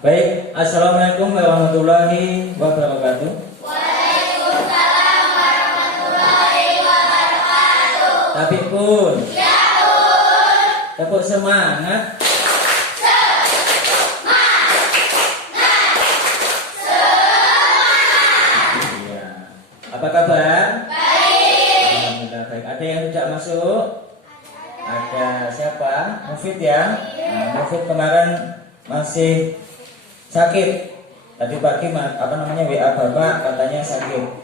Baik, assalamualaikum warahmatullahi wabarakatuh. Waalaikumsalam warahmatullahi wabarakatuh. Tapi pun, Ya pun. tepuk semangat. Iya. Apa kabar? Baik. Alhamdulillah baik. Ada yang tidak masuk? Ada siapa? Mufid ya? Nah, Mufid kemarin masih sakit. Tadi pagi WA bapak katanya sakit.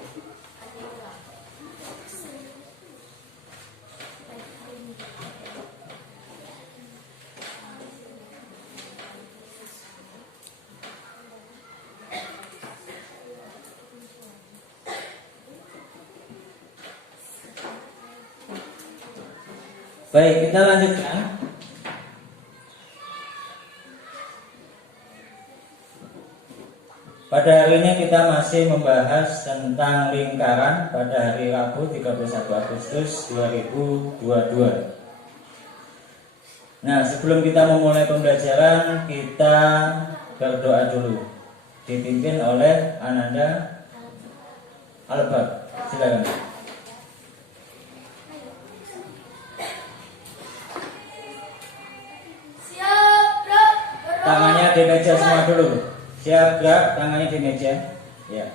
Baik, kita lanjutkan. Pada hari ini kita masih membahas tentang lingkaran pada hari Rabu 31 Agustus 2022. Nah, sebelum kita memulai pembelajaran, kita berdoa dulu. Dipimpin oleh Ananda Albert. Silakan. Siap, Bro. Tangannya di meja semua dulu. Siap, gerak, tangannya di meja. Ya.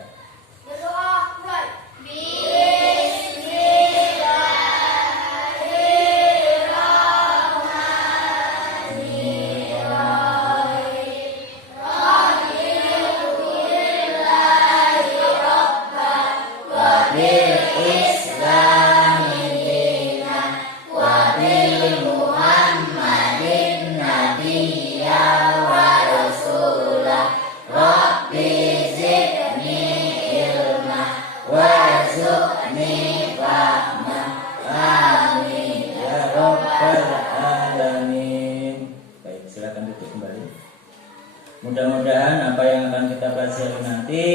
Berdoa mulai. Baik, silakan duduk kembali. Mudah-mudahan apa yang akan kita pelajari nanti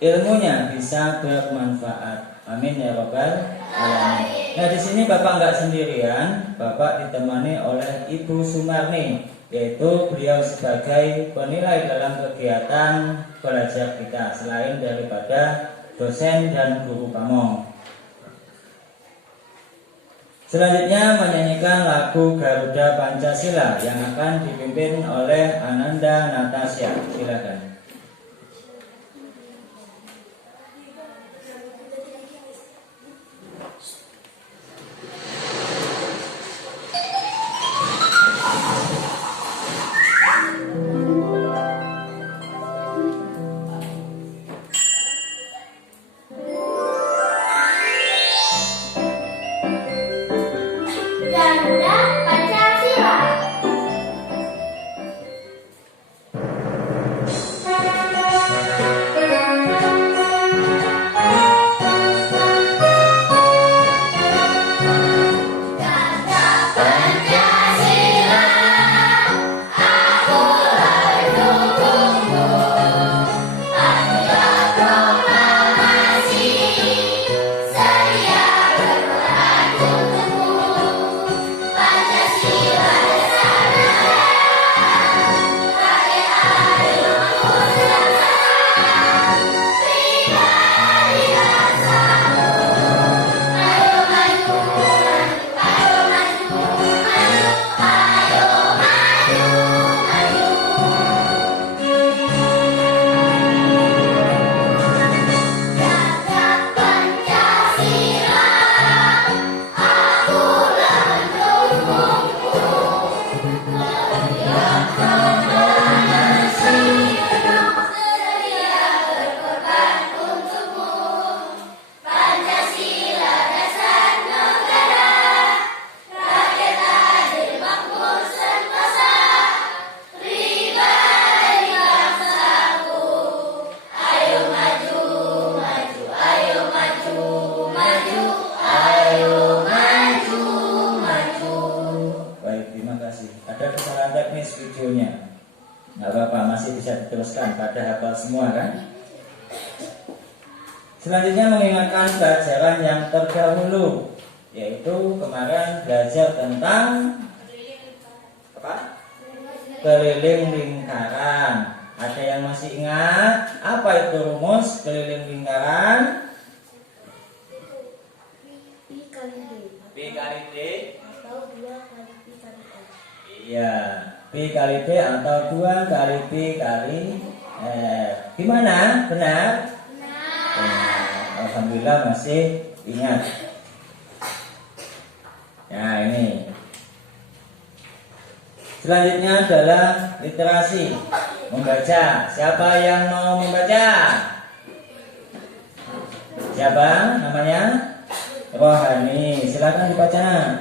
ilmunya bisa bermanfaat. Amin ya rabbal alamin. Nah, di sini Bapak nggak sendirian, Bapak ditemani oleh Ibu Sumarni, yaitu beliau sebagai penilai dalam kegiatan belajar kita selain daripada dosen dan guru pamong. Selanjutnya menyanyikan lagu Garuda Pancasila yang akan dipimpin oleh Ananda Natasha. Silakan. Garuda Pancasila. Garuda Pancasila, aku mendukungmu. Adalah proklamasi, sedia berperan untukmu. Pancasila dasar negara, rakyat adil makmur sejahtera, pribadi bangsamu. Ayo maju, ayo maju, maju, ayo maju, maju. Jaga Pancasila, akulah pendukungmu. Sedia proklamasi, sedia berkorban untukmu. Pancasila dasar negara, rakyat adil makmur sentosa, pribadi bangsaku. Ayo maju, maju, ayo maju, maju, ayo maju, maju. Baik, terima kasih. Ada kesalahan teknis videonya. Nggak apa-apa, masih bisa diteruskan. Pada hafal semua kan? Selanjutnya mengingatkan pelajaran yang terdahulu, yaitu kemarin belajar tentang apa? Keliling lingkaran. Ada yang masih ingat? Apa itu rumus keliling lingkaran? Pi kali D P kali D. atau 2 kali Pi kali R. Iya, P kali P atau 2 kali P kali R. Gimana? Benar? Benar. Alhamdulillah masih ingat. Nah ini. Selanjutnya adalah literasi, membaca. Siapa yang mau membaca? Siapa namanya? Rohani. Silakan dibaca.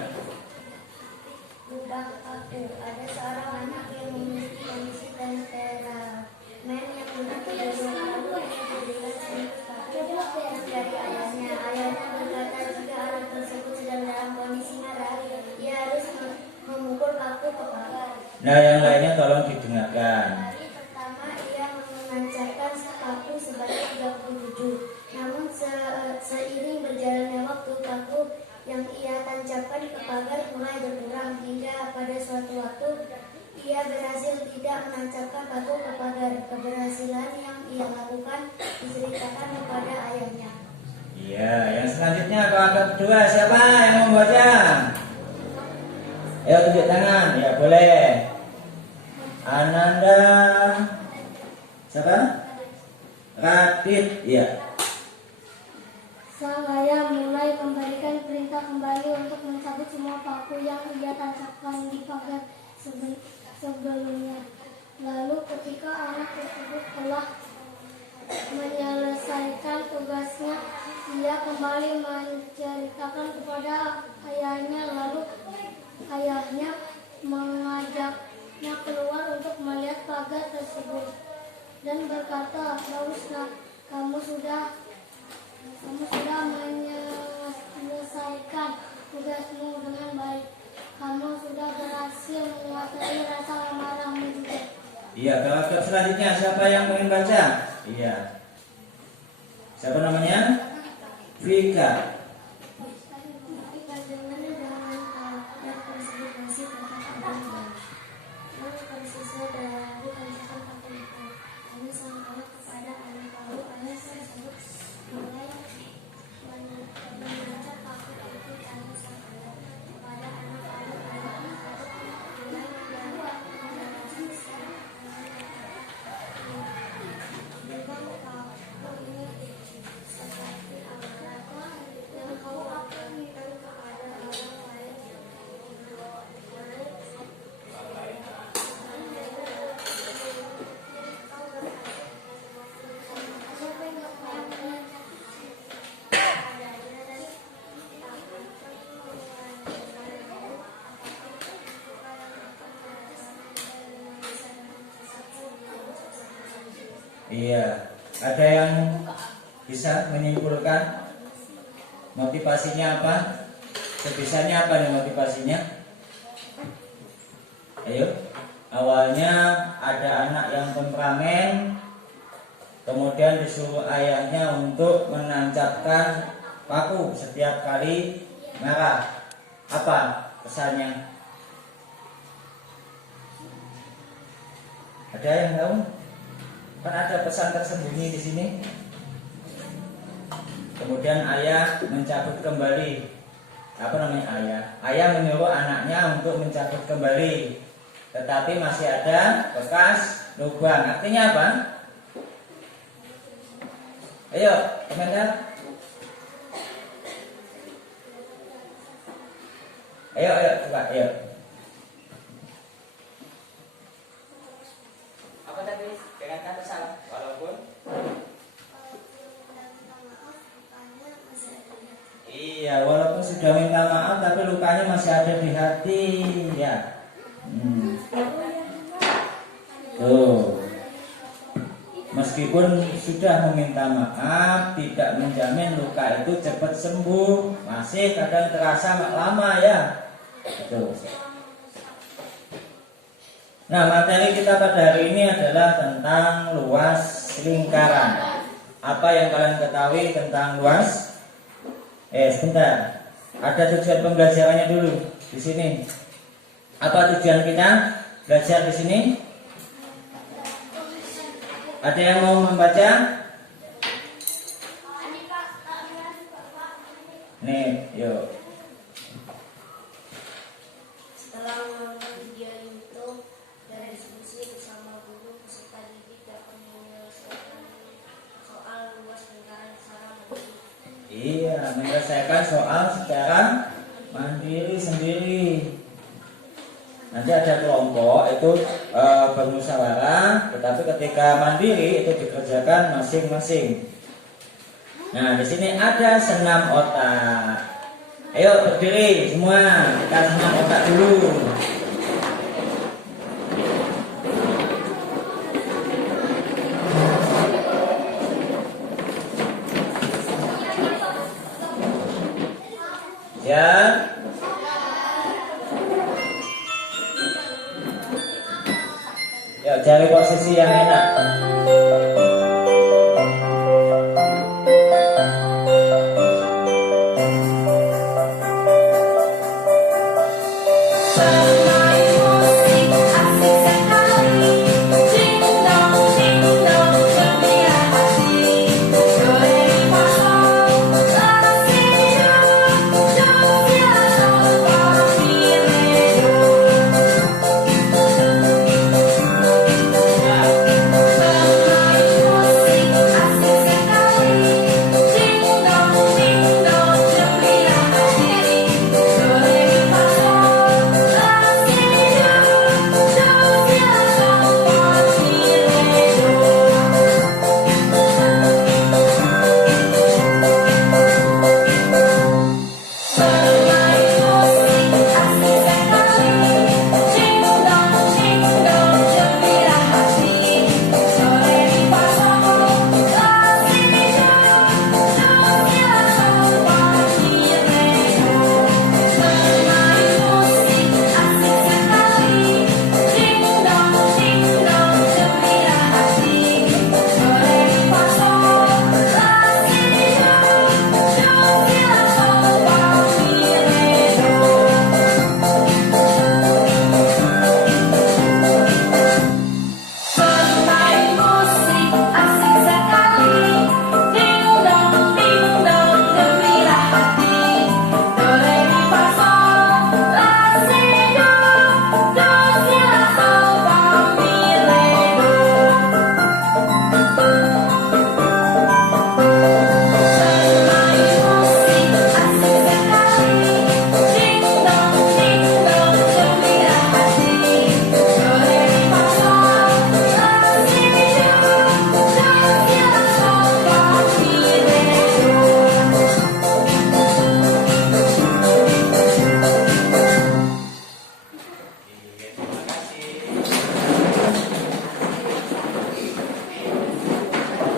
Budak aku, ada seorang anak yang memiliki kondisi temperamen yang mudah terjadi lalu ia diberikan sepatu dari ayahnya. Ayahnya berkata jika anak tersebut sedang dalam kondisi marah, ia harus memukul paku kepala. Nah yang lainnya tolong didengarkan. Hari pertama ia menancapkan paku sebanyak 37. Namun seiring berjalannya waktu, paku yang ia tancapkan ke pagar mulai berkurang hingga pada suatu waktu ia berhasil tidak menancapkan paku ke pagar. Keberhasilan yang ia lakukan diceritakan kepada ayahnya. Iya, yang selanjutnya kelompok kedua siapa yang membaca? Ayo tunjuk tangan, ya boleh. Ananda, siapa? Radit, ya. Sang ayah mulai memberikan perintah kembali untuk mencabut semua paku yang ia tancapkan di pagar sebelumnya. Lalu ketika anak tersebut telah menyelesaikan tugasnya, ia kembali menceritakan kepada ayahnya. Lalu ayahnya mengajaknya keluar untuk melihat pagar tersebut dan berkata, "Baguslah, kamu sudah menyelesaikan tugasmu dengan baik. Kamu sudah berhasil menguasai rasa amarahmu juga." Iya, kelompok selanjutnya siapa yang ingin baca? Iya. Siapa namanya? Vika. Iya, ada yang bisa menyimpulkan motivasinya apa? Sebisanya apa nih motivasinya? Ayo, awalnya ada anak yang temperamen, kemudian disuruh ayahnya untuk menancapkan paku setiap kali marah. Apa pesannya? Ada yang tahu? Kan ada pesan tersembunyi di sini. Kemudian ayah mencabut kembali. Apa namanya ayah? Ayah menyuruh anaknya untuk mencabut kembali, tetapi masih ada bekas lubang. Artinya apa? Ayo, komentar. Ayo, coba, ayo. Apa tadi? Dengan kata salah, walaupun iya, walaupun sudah minta maaf, tapi lukanya masih ada di hati, ya. Tuh. Meskipun sudah meminta maaf, tidak menjamin luka itu cepat sembuh, masih kadang terasa lama, ya. Tuh. Nah, materi kita pada hari ini adalah tentang luas lingkaran. Apa yang kalian ketahui tentang luas? Sebentar. Ada tujuan pembelajarannya dulu di sini. Apa tujuan kita belajar di sini? Ada yang mau membaca? Nih, yuk. Setelah menonton video YouTube dan diskusi bersama guru, peserta didik dapat menyelesaikan soal luas lingkaran secara mandiri. Iya, menyelesaikan soal secara mandiri sendiri. Nanti ada kelompok itu bermusyawarah, tetapi ketika mandiri itu dikerjakan masing-masing. Nah, di sini ada senam otak. Ayo berdiri semua, kita senam otak dulu. Ya. Ya, cari posisi yang enak.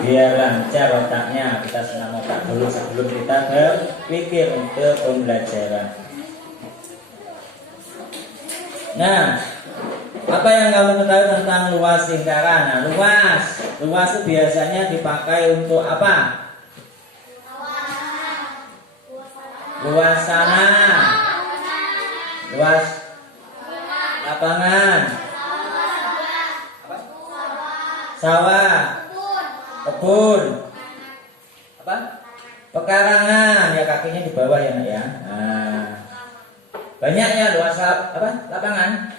Biar lancar otaknya, kita senam otak dulu sebelum kita berpikir untuk pembelajaran. Nah, apa yang kamu ketahui tentang luas lingkaran? Nah, luas itu biasanya dipakai untuk apa? Luas tanah, luas lapangan, sawah, kebun, apa? Pekarangan, ya kakinya di bawah ya nak ya. Nah, banyaknya luas apa? Lapangan,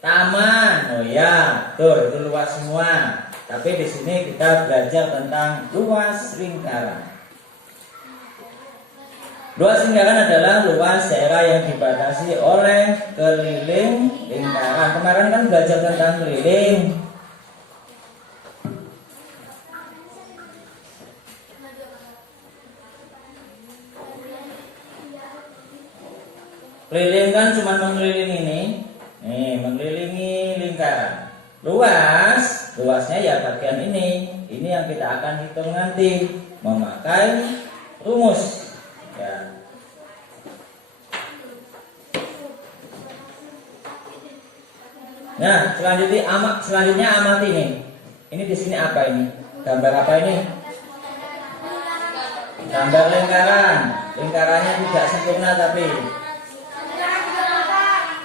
taman, oh ya, tuh itu luas semua. Tapi di sini kita belajar tentang luas lingkaran. Luas lingkaran adalah luas daerah yang dibatasi oleh keliling lingkaran. Kemarin kan belajar tentang keliling. Keliling kan cuma mengelilingi ini. Nih, mengelilingi lingkaran. Luasnya ya bagian ini. Ini yang kita akan hitung nanti memakai rumus. Ya. Nah, selanjutnya amati nih. Ini di sini apa ini? Gambar apa ini? Gambar lingkaran. Lingkarannya tidak sempurna tapi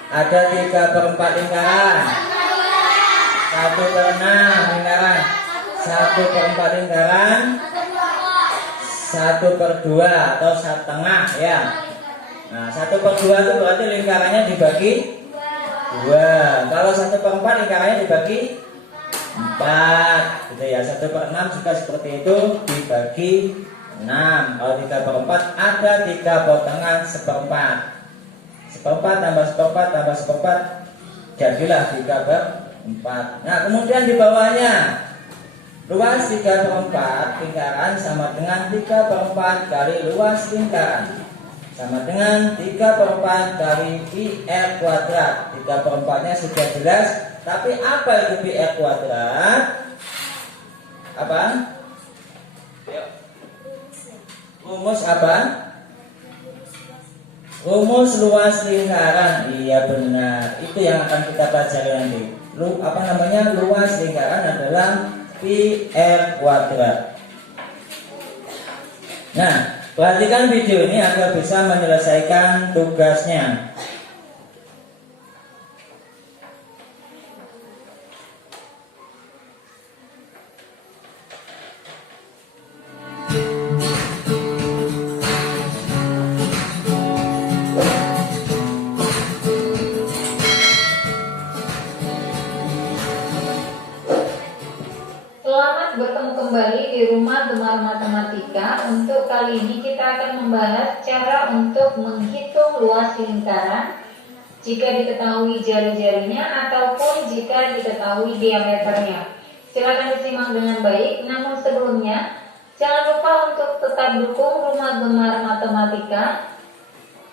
ada 3/4 lingkaran. 1/6 lingkaran. 1/4 lingkaran. 1/2 atau setengah ya. Nah, 1/2 itu berarti lingkarannya dibagi 2. Kalau 1/4 lingkarannya dibagi 4 gitu ya. 1/6 juga seperti itu, dibagi 6. Kalau 3/4 ada 3 potongan seperempat. Seperempat tambah seperempat tambah seperempat jadilah 3/4. Nah, kemudian di bawahnya luas 3/4 lingkaran sama dengan 3/4 kali luas lingkaran sama dengan 3/4 kali pi r kuadrat. 3/4-nya sudah jelas, tapi apa itu pi r kuadrat? Apa? Rumus apa? Rumus luas lingkaran. Iya benar. Itu yang akan kita pelajari nanti. Luas lingkaran adalah pi r kuadrat. Nah, perhatikan video ini agar bisa menyelesaikan tugasnya. Selamat bertemu kembali di rumah Gemar Matematika. Untuk kali ini kita akan membahas cara untuk menghitung luas lingkaran jika diketahui jari-jarinya ataupun jika diketahui diameternya. Silakan disimak dengan baik. Namun sebelumnya, jangan lupa untuk tetap dukung Rumah Gemar Matematika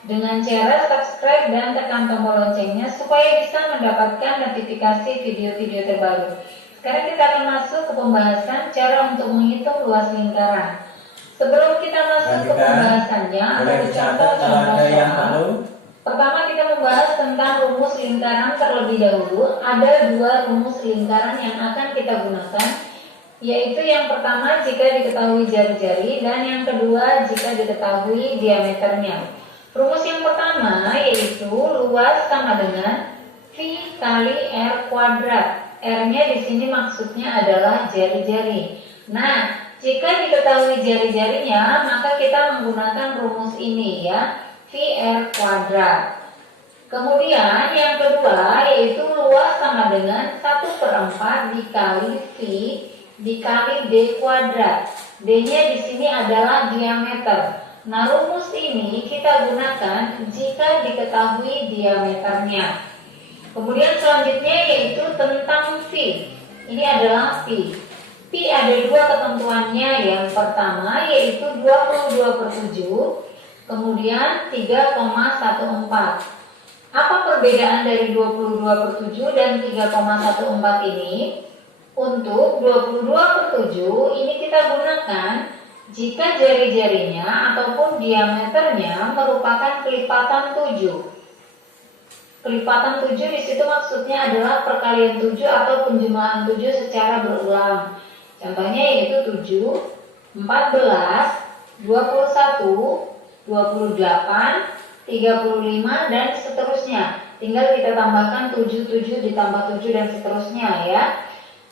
dengan cara subscribe dan tekan tombol loncengnya supaya bisa mendapatkan notifikasi video-video terbaru. Sekarang kita akan masuk ke pembahasan cara untuk menghitung luas lingkaran. Sebelum kita masuk ke pembahasannya, ada contoh soal. Pertama kita membahas tentang rumus lingkaran terlebih dahulu. Ada 2 rumus lingkaran yang akan kita gunakan, yaitu yang pertama jika diketahui jari-jari dan yang kedua jika diketahui diameternya. Rumus yang pertama yaitu luas sama dengan V kali R kuadrat. R-nya di sini maksudnya adalah jari-jari. Nah, jika diketahui jari-jarinya, maka kita menggunakan rumus ini ya, VR kuadrat. Kemudian yang kedua yaitu luas sama dengan 1/4 dikali V dikali D kuadrat. D-nya di sini adalah diameter. Nah, rumus ini kita gunakan jika diketahui diameternya. Kemudian selanjutnya yaitu tentang V. Ini adalah V. V ada 2 ketentuannya. Yang pertama yaitu 22/7, kemudian 3,14. Apa perbedaan dari 22/7 dan 3,14 ini? Untuk 22/7 ini kita gunakan jika jari-jarinya ataupun diameternya merupakan kelipatan 7. Kelipatan 7 di situ maksudnya adalah perkalian 7 atau penjumlahan 7 secara berulang. Contohnya yaitu 7, 14, 21, 28, 35 dan seterusnya. Tinggal kita tambahkan 7 ditambah 7 dan seterusnya ya.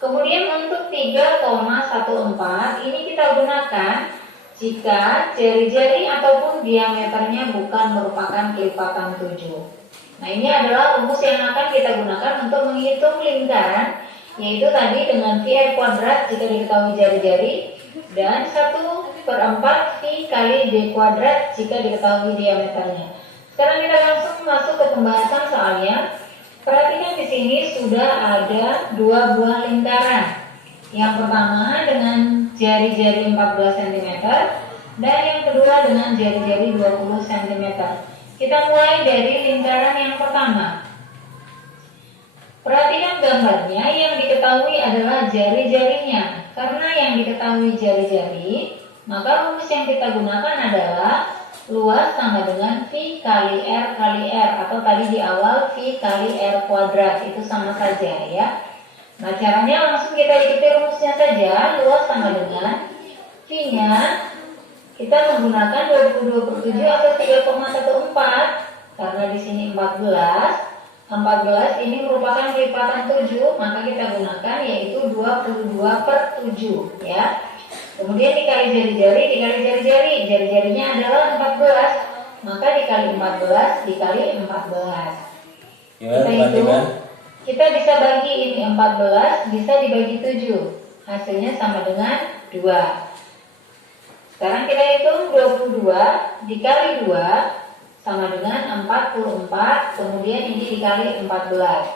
Kemudian untuk 3,14 ini kita gunakan jika jari-jari ataupun diameternya bukan merupakan kelipatan 7. Nah, ini adalah rumus yang akan kita gunakan untuk menghitung lingkaran, yaitu tadi dengan VR kuadrat jika diketahui jari-jari dan 1/4 V kali D kuadrat jika diketahui diameternya. Sekarang kita langsung masuk ke pembahasan soalnya. Perhatikan di sini sudah ada 2 buah lingkaran. Yang pertama dengan jari-jari 14 cm dan yang kedua dengan jari-jari 20 cm. Kita mulai dari lingkaran yang pertama. Perhatikan gambarnya, yang diketahui adalah jari-jarinya. Karena yang diketahui jari-jari, maka rumus yang kita gunakan adalah luas sama dengan V kali R kali R, atau tadi di awal V kali R kuadrat, itu sama saja ya. Nah, caranya langsung kita ikuti rumusnya saja. Luas sama dengan V-nya kita menggunakan 22/7 atau 3,14 karena di sini 14 14 ini merupakan kelipatan 7, maka kita gunakan yaitu 22/7 ya. Kemudian dikali jari-jari, jari-jarinya adalah 14, maka dikali 14 dikali 14. Ya, Kita hitung, kita bisa bagi ini 14 bisa dibagi 7, hasilnya sama dengan 2. Sekarang kita hitung 22 dikali 2 sama dengan 44, kemudian ini dikali 14.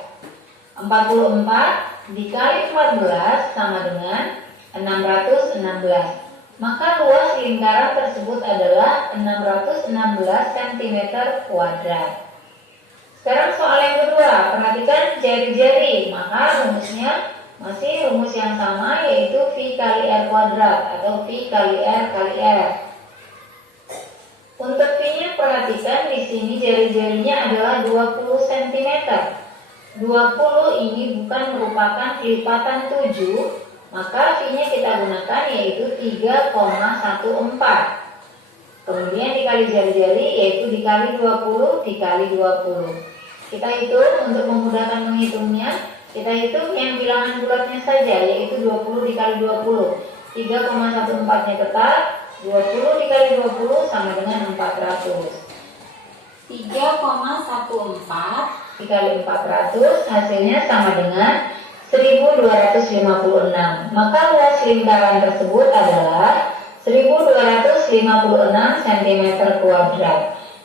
44 dikali 14 sama dengan 616. Maka luas lingkaran tersebut adalah 616 cm². Sekarang soal yang kedua, perhatikan jari-jari. Maka rumusnya masih rumus yang sama, yaitu V kali R kuadrat atau V kali R kali R. Untuk V-nya perhatikan di sini jari-jarinya adalah 20 cm. 20 ini bukan merupakan kelipatan 7, maka V-nya kita gunakan yaitu 3,14. Kemudian dikali jari-jari yaitu dikali 20 dikali 20. Kita hitung untuk memudahkan menghitungnya. Kita hitung yang bilangan bulatnya saja, yaitu 20 dikali 20. 3,14-nya tetap, 20 dikali 20 sama dengan 400. 3,14 dikali 400 hasilnya sama dengan 1256. Maka luas lingkaran tersebut adalah 1256 cm².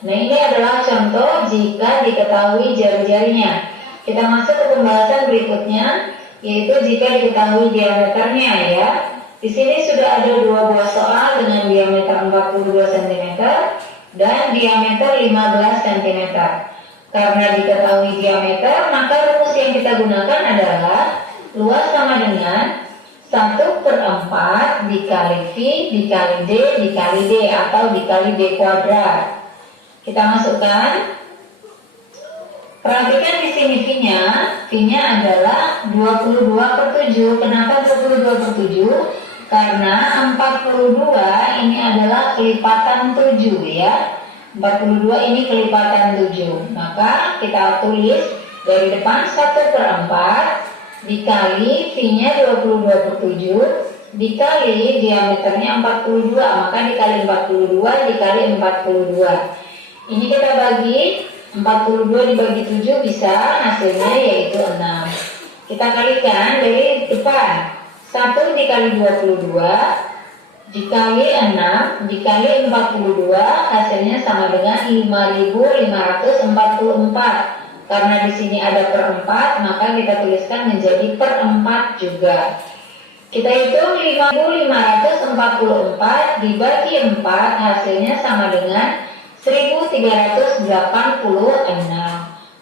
Nah, ini adalah contoh jika diketahui jari-jarinya. Kita masuk ke pembahasan berikutnya, yaitu jika diketahui diameternya ya. Di sini sudah ada 2 buah soal dengan diameter 42 cm dan diameter 15 cm. Karena diketahui diameter, maka rumus yang kita gunakan adalah luas sama dengan 1/4 dikali V dikali D dikali D atau dikali D kuadrat. Kita masukkan. Perhatikan di sini V-nya adalah 22/7. Kenapa 22/7? Karena 42 ini adalah kelipatan 7 ya. 42 ini kelipatan 7. Maka kita tulis dari depan 1/4 dikali V-nya 22/7 dikali diameternya 42, maka dikali 42 dikali 42. Ini kita bagi 42 dibagi 7 bisa hasilnya yaitu 6. Kita kalikan dari depan. 1 dikali 22 dikali 6 dikali 42 hasilnya sama dengan 5544. Karena di sini ada per 4, maka kita tuliskan menjadi per 4 juga. Kita hitung 5544 dibagi 4 hasilnya sama dengan 1386.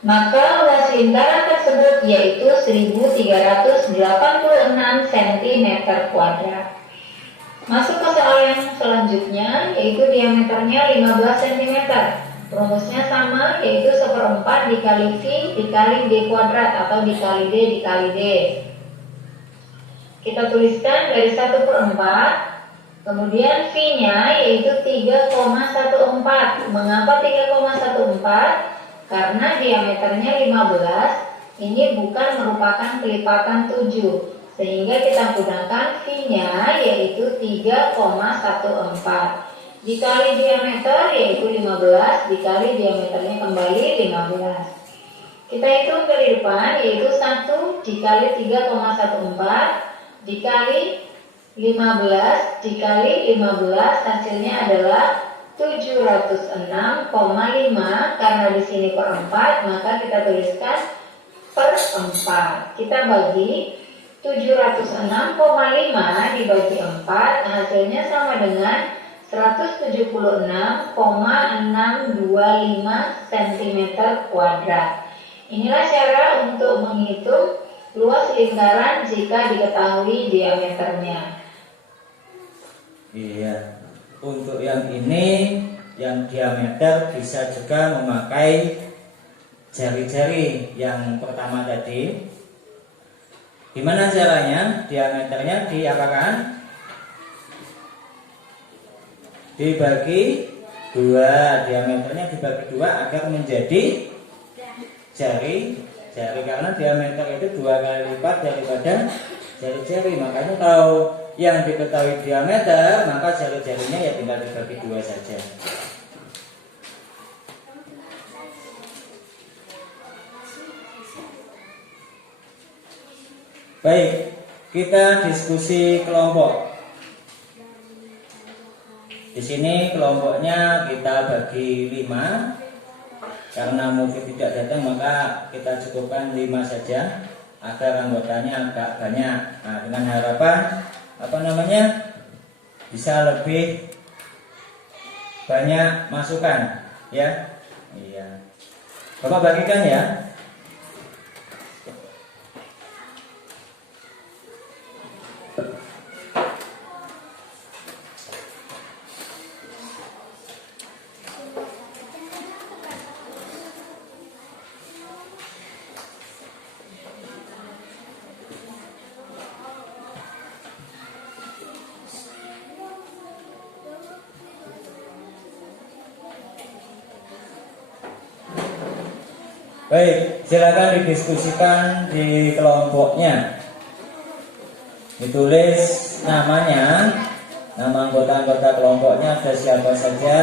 Maka luas lingkaran tersebut yaitu 1386 cm². Masuk ke soal yang selanjutnya, yaitu diameternya 15 cm. Rumusnya sama, yaitu 1/4 dikali V dikali D kuadrat atau dikali D dikali D. Kita tuliskan dari 1/4. Kemudian V-nya yaitu 3,14. Mengapa 3,14? Karena diameternya 15, ini bukan merupakan kelipatan 7. Sehingga kita gunakan V-nya yaitu 3,14. Dikali diameter yaitu 15, dikali diameternya kembali 15. Kita hitung dari depan yaitu 1 dikali 3,14 dikali 15 dikali 15 hasilnya adalah 706,5. Karena di sini per 4, maka kita tuliskan per 4. Kita bagi 706,5 dibagi 4 hasilnya sama dengan 176,625 cm². Inilah cara untuk menghitung luas lingkaran jika diketahui diameternya. Iya, untuk yang ini, yang diameter bisa juga memakai jari-jari yang pertama tadi. Gimana caranya? Diameternya diapakan? Dibagi 2, diameternya dibagi 2 agar menjadi jari karena diameter itu 2 kali lipat daripada jari-jari. Makanya kalau yang diketahui diameter, maka jari-jarinya ya tinggal dibagi 2 saja. Baik, kita diskusi kelompok. Di sini kelompoknya kita bagi 5. Karena Mufid tidak datang, maka kita cukupkan 5 saja agar anggotanya agak banyak. Nah, dengan harapan bisa lebih banyak masukan, ya. Iya. Bapak bagikan ya. Baik, silakan didiskusikan di kelompoknya. Ditulis namanya, nama anggota-anggota kelompoknya ada siapa saja,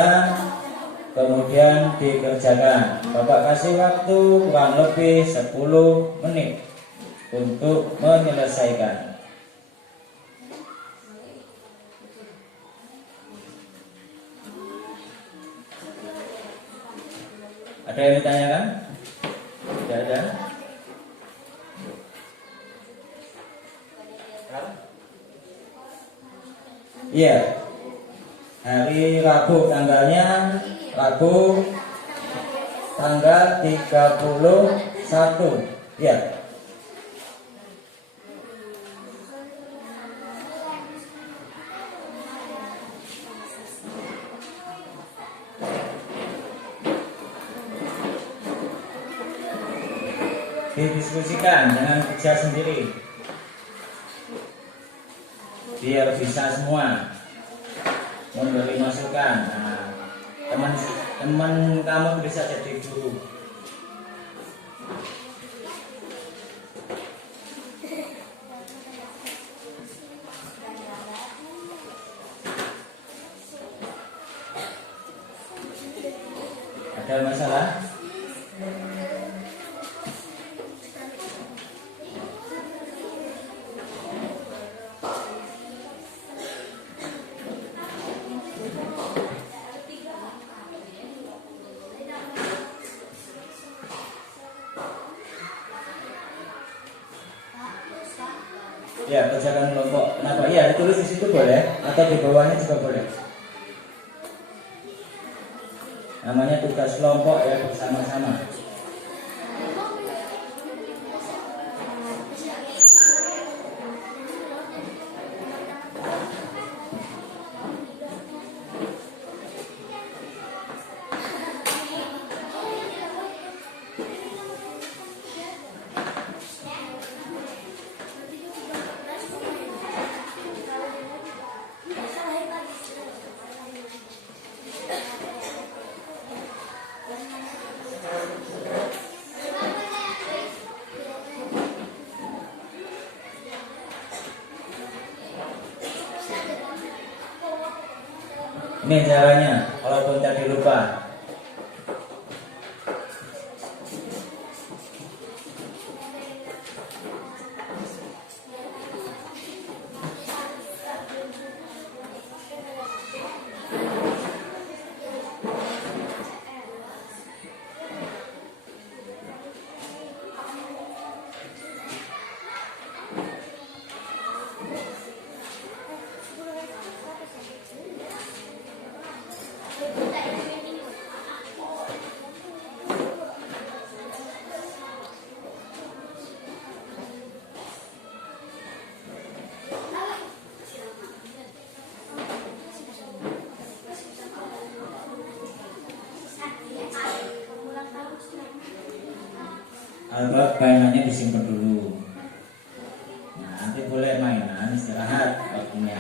kemudian dikerjakan. Bapak kasih waktu kurang lebih 10 menit untuk menyelesaikan. Ada yang ditanyakan? Tidak ada. Iya. Hari Rabu, tanggalnya Rabu tanggal 31. Ya. Didiskusikan, jangan kerja sendiri, biar bisa semua memberi masukan. Nah, teman kamu bisa jadi guru. Ada masalah? Ya, kerjakan kelompok. Kenapa? Iya, ditulis di situ boleh, atau di bawahnya juga boleh. Namanya tugas kelompok ya, bersama-sama. Ini caranya, kalaupun tadi lupa. Albert mainannya disimpan dulu. Nah, nanti boleh mainan, istirahat waktunya.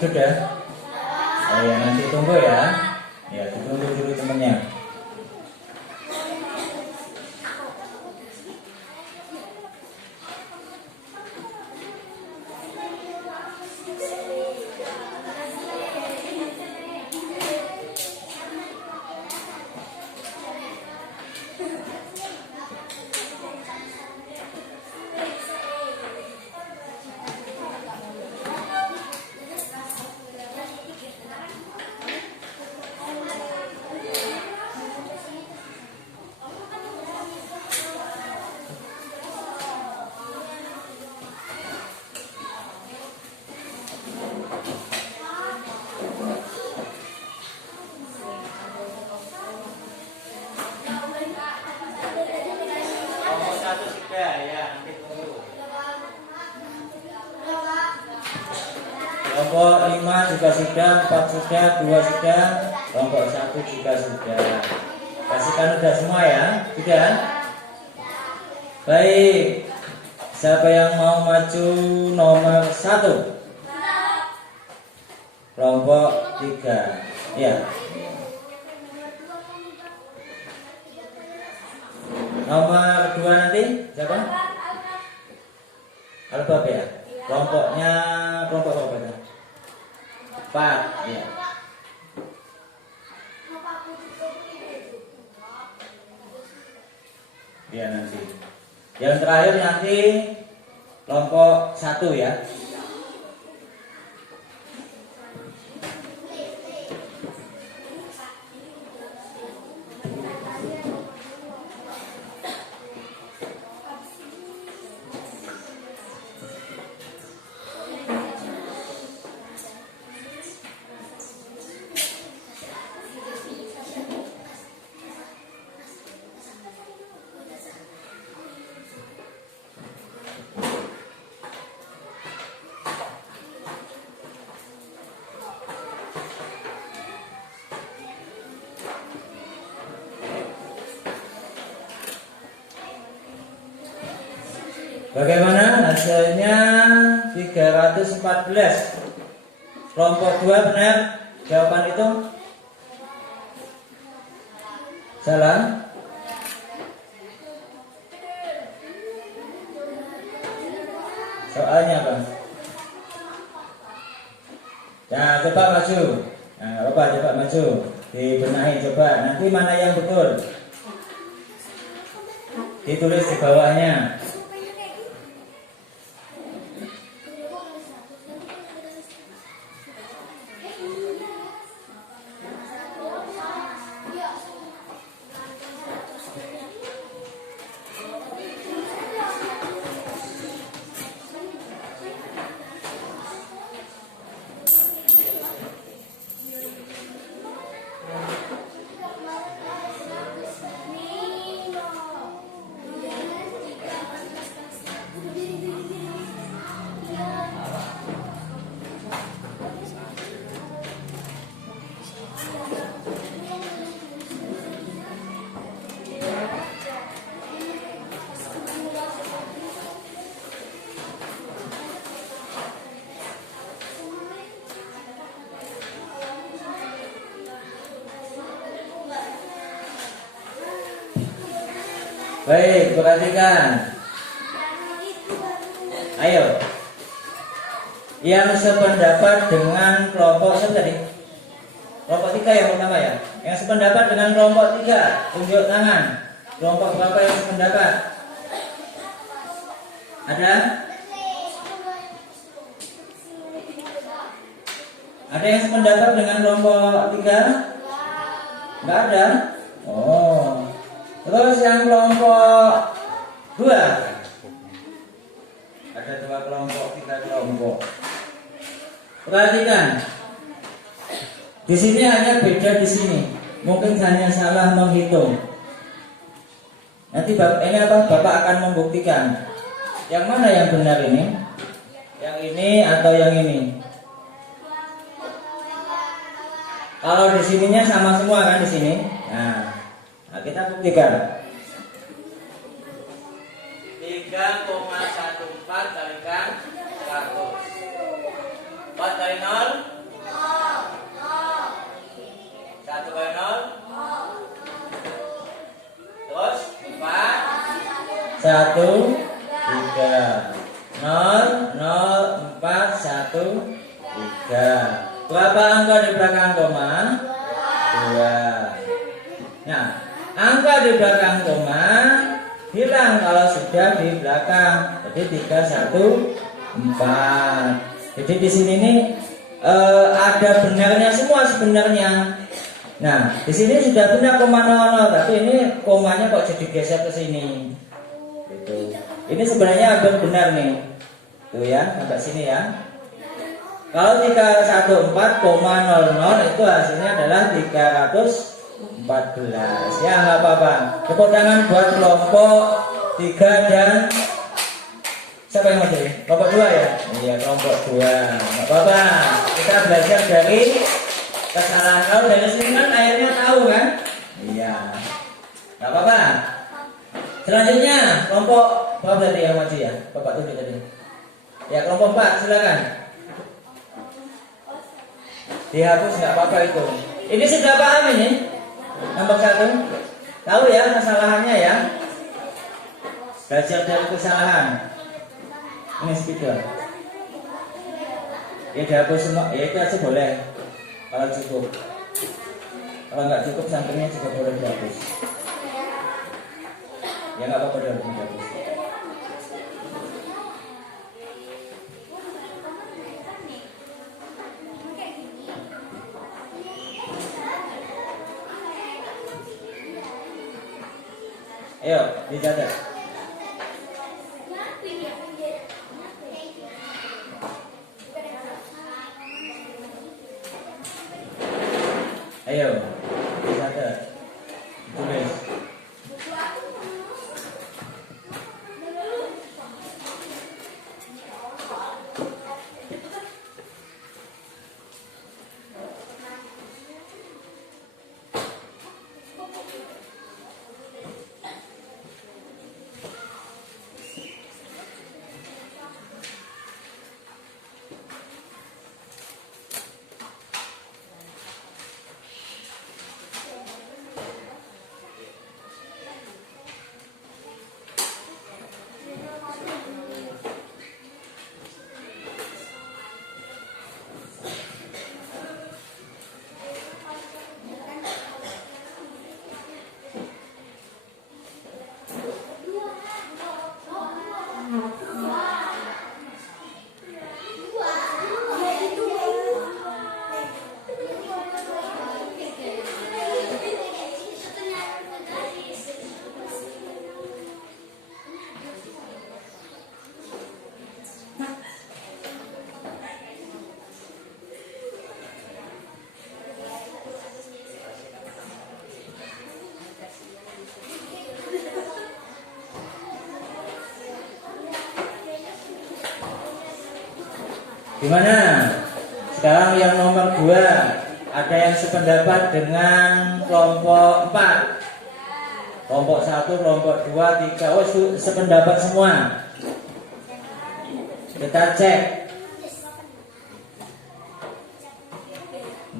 Sudah? Oh ya, nanti tunggu ya. Ya, ditunggu dulu temennya. Kelompok 1 sudah ya, nanti tunggu. Kelompok 5 juga sudah, 4 sudah, 2 sudah, kelompok 1 juga sudah. Pastikan sudah semua ya, sudah. Baik, siapa yang mau maju nomor 1? Kelompok 3, ya. Nomor 2 nanti siapa? Albab ya. Kelompoknya kelompok apa ya? 4 ya. Ya nanti. Yang terakhir nanti kelompok 1 ya. Bagaimana hasilnya? 314. Kelompok 2 benar jawaban itu? Salah? Soalnya apa? Nah, coba maju. Nah, coba maju. Dibenahi coba. Nanti mana yang betul? Ditulis di bawahnya. Baik, perhatikan. Ayo. Yang sependapat dengan kelompok tadi. Kelompok 3 yang pertama ya. Yang sependapat dengan kelompok 3, tunjuk tangan. Kelompok berapa yang sependapat? Ada? Ada yang sependapat dengan kelompok 3? Enggak ada? Oh. Terus yang kelompok 2? Ada 2 kelompok, 3 kelompok. Perhatikan. Di sini hanya beda di sini. Mungkin hanya salah menghitung. Nanti ini apa? Bapak akan membuktikan. Yang mana yang benar ini? Yang ini atau yang ini? Kalau di sininya sama semua kan di sini. Nah, kita buktikan. 3,14 kalikan 100. 4 kali 0 1 kali 0. Terus 4. 1, 3. 0, 0, 4, 1, 3. Berapa angka di belakang koma? 2. Nah, angka di belakang koma hilang kalau sudah di belakang. Jadi 3, 1, 4. Jadi di sini nih ada benarnya semua sebenarnya. Nah, di sini sudah benar koma 00, tapi ini komanya kok jadi geser ke sini. Gitu. Ini sebenarnya hampir benar nih. Tuh ya, sampai sini ya. Kalau 314,00 itu hasilnya adalah 314. Ya, nggak apa-apa. Tepuk tangan buat kelompok 3 dan siapa yang mau jadi? Kelompok 2 ya? Iya, kelompok 2. Nggak apa-apa. Kita belajar dari kesalahan. Kalau dari sini kan akhirnya tahu kan? Iya. Nggak apa-apa. Selanjutnya kelompok berapa tadi yang maju ya? Bapak tunjuk tadi. Ya, kelompok 4 silakan. Dihapus nggak apa-apa itu. Ini sudah paham ini? Nomor 1. Tahu ya kesalahannya ya? Belajar dari kesalahan. Ini spidol. Ya dihapus semua. Ya itu aja boleh. Kalau cukup. Kalau nggak cukup sampingnya juga boleh dihapus. Ya nggak apa-apa dihapus. Ayo, dicatat. Ayo, dicatat. Tulis. Gimana? Sekarang yang nomor 2, ada yang sependapat dengan kelompok 4. Kelompok 1, kelompok 2, 3. Oh, sependapat semua. Kita cek.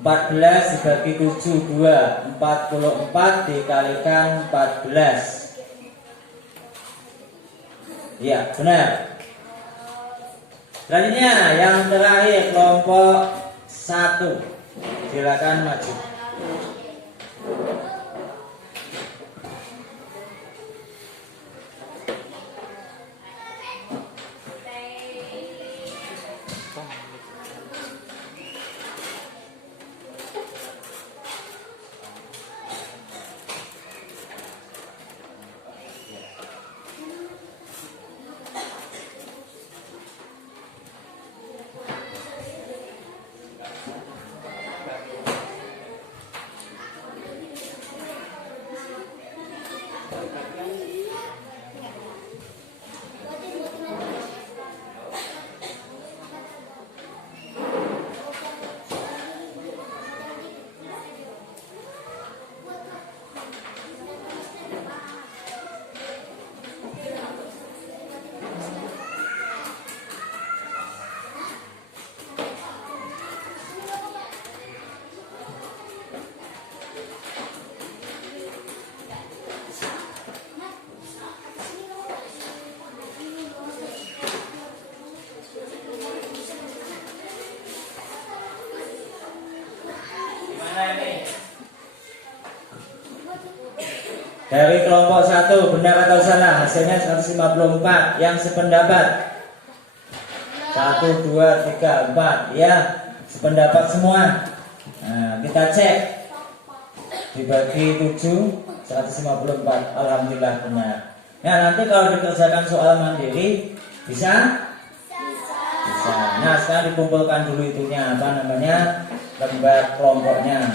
14 dibagi 7, 2. 44 dikalikan 14. Iya, benar. Selanjutnya yang terakhir kelompok 1. Silakan maju. Dari kelompok 1, benar atau salah? Hasilnya 154. Yang sependapat? 1, 2, 3, 4. Ya, sependapat semua. Nah, kita cek. Dibagi 7, 154. Alhamdulillah benar. Nah, nanti kalau dikerjakan soal mandiri, bisa? Bisa. Nah, sekarang dikumpulkan dulu itunya, apa namanya, lembar kelompoknya.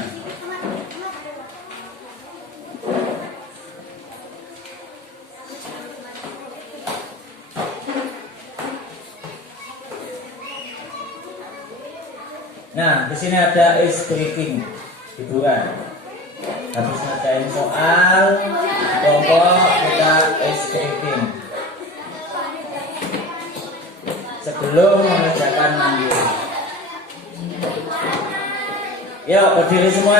Nah, di sini ada ice breaking, hiburan. Habis ngerjain soal kelompok, kita ice breaking sebelum mengerjakan mandiri. Yuk, berdiri semua.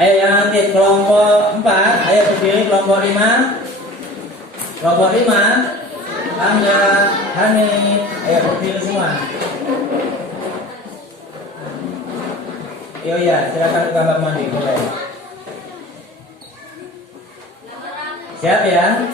Ayo yang nanti kelompok 4, ayo berdiri. Kelompok 5. Kelompok 5. Angga, Hani, ayo berdiri semua. Yo ya, silakan ke kamar mandi, boleh. Siap ya?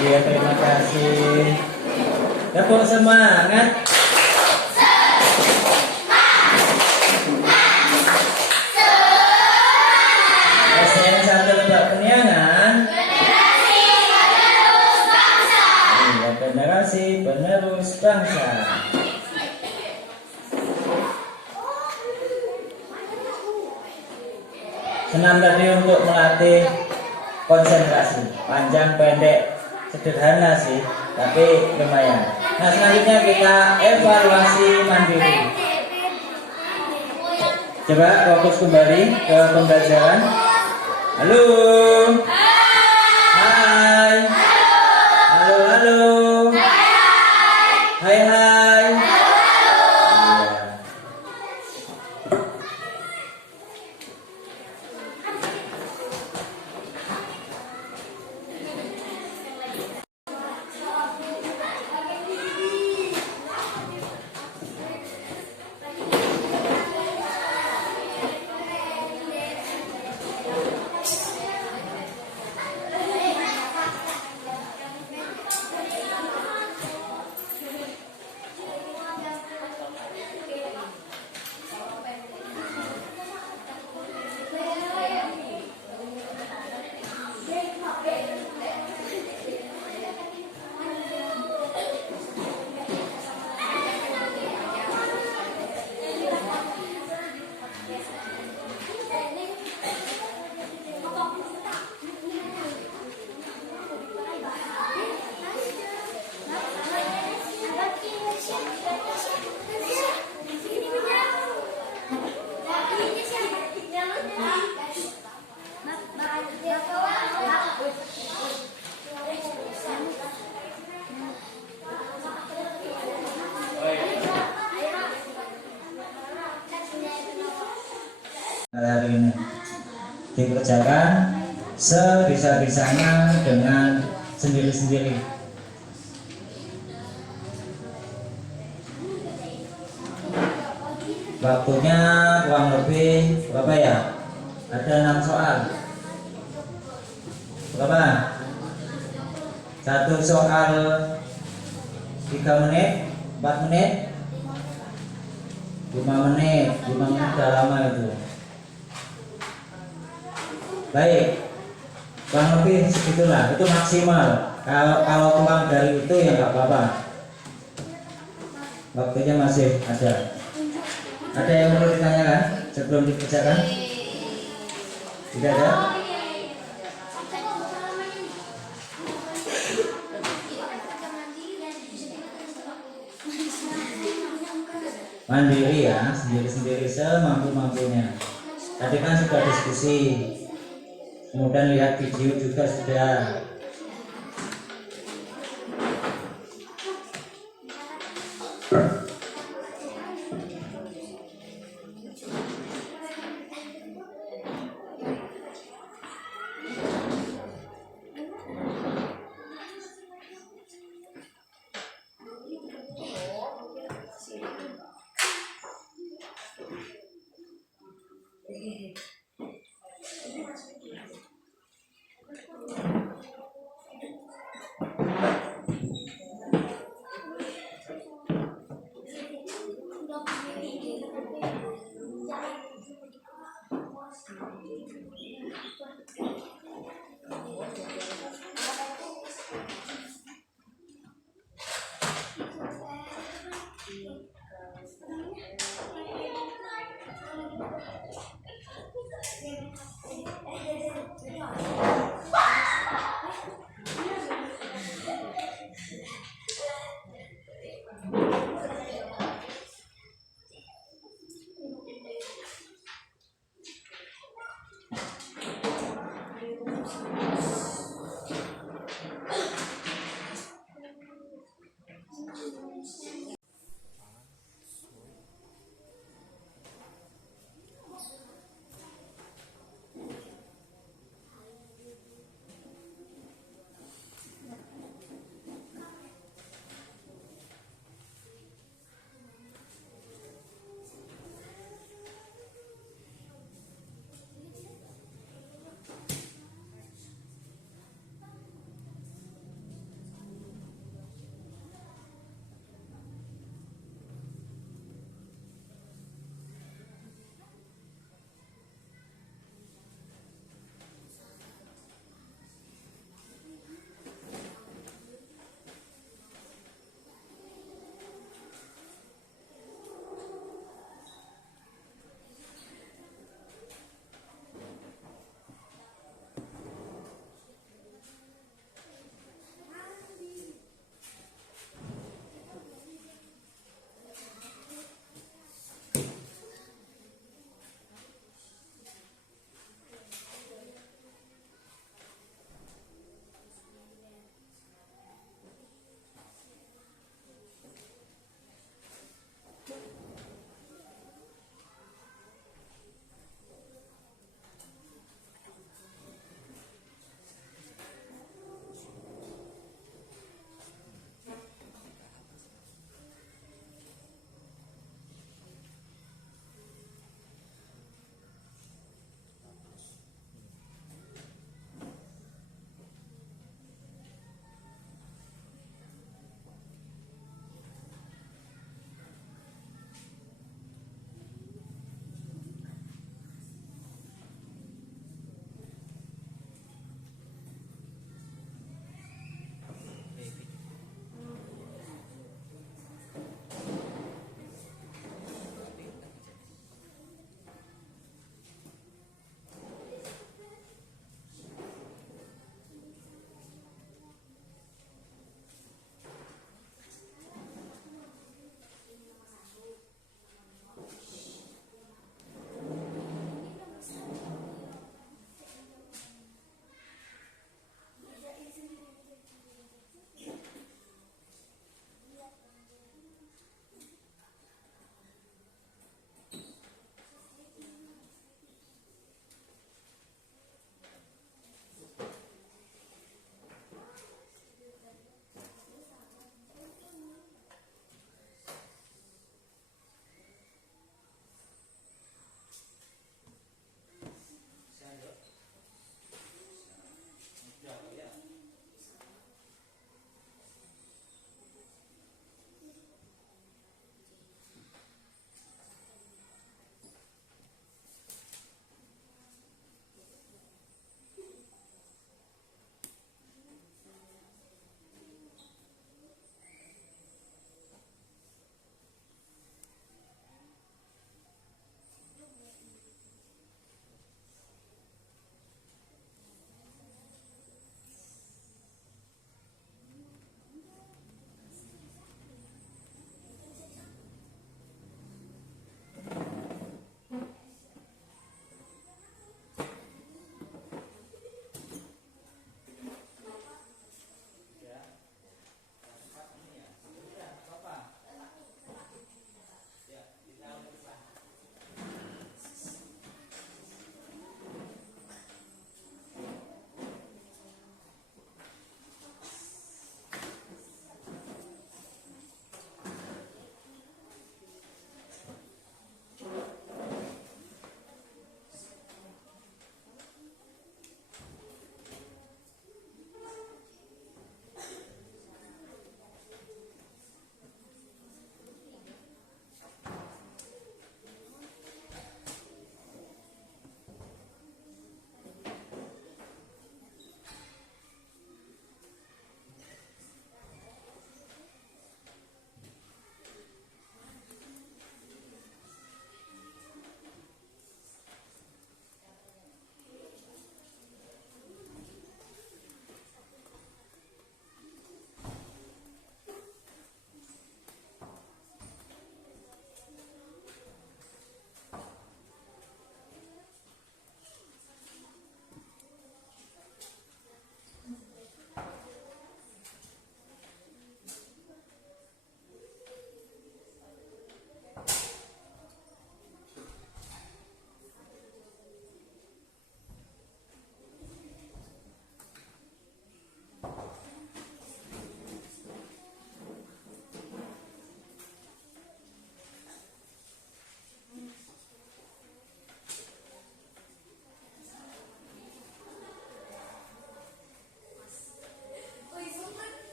Iya, terima kasih. Tepuk semangat. SMA 1 Lebak Peniangan. Iya, generasi penerus bangsa. Senam tadi untuk melatih konsentrasi, panjang pendek, sederhana sih, tapi lumayan. Nah, selanjutnya kita evaluasi mandiri. Coba fokus kembali ke pembelajaran. Halo. Hai. Halo, halo. Hai, hai. dikerjakan sebisa-bisanya dengan sendiri-sendiri. Waktunya kurang lebih berapa ya? Ada 6 soal. Berapa? Satu soal 3 menit, 4 menit, 5 menit, 5 menit udah lama itu. Baik, kurang lebih segitulah, itu maksimal. Kalau kurang dari itu ya nggak apa-apa. Waktunya masih ada. Ada yang perlu ditanyakan sebelum dikerjakan? Tidak ada? Mandiri ya, sendiri-sendiri semampu-mampunya. Tadi kan sudah diskusi, kemudian lihat video juga sudah.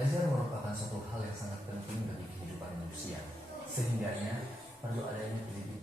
Belajar merupakan suatu hal yang sangat penting bagi kehidupan manusia, sehingganya perlu adanya pendidikan.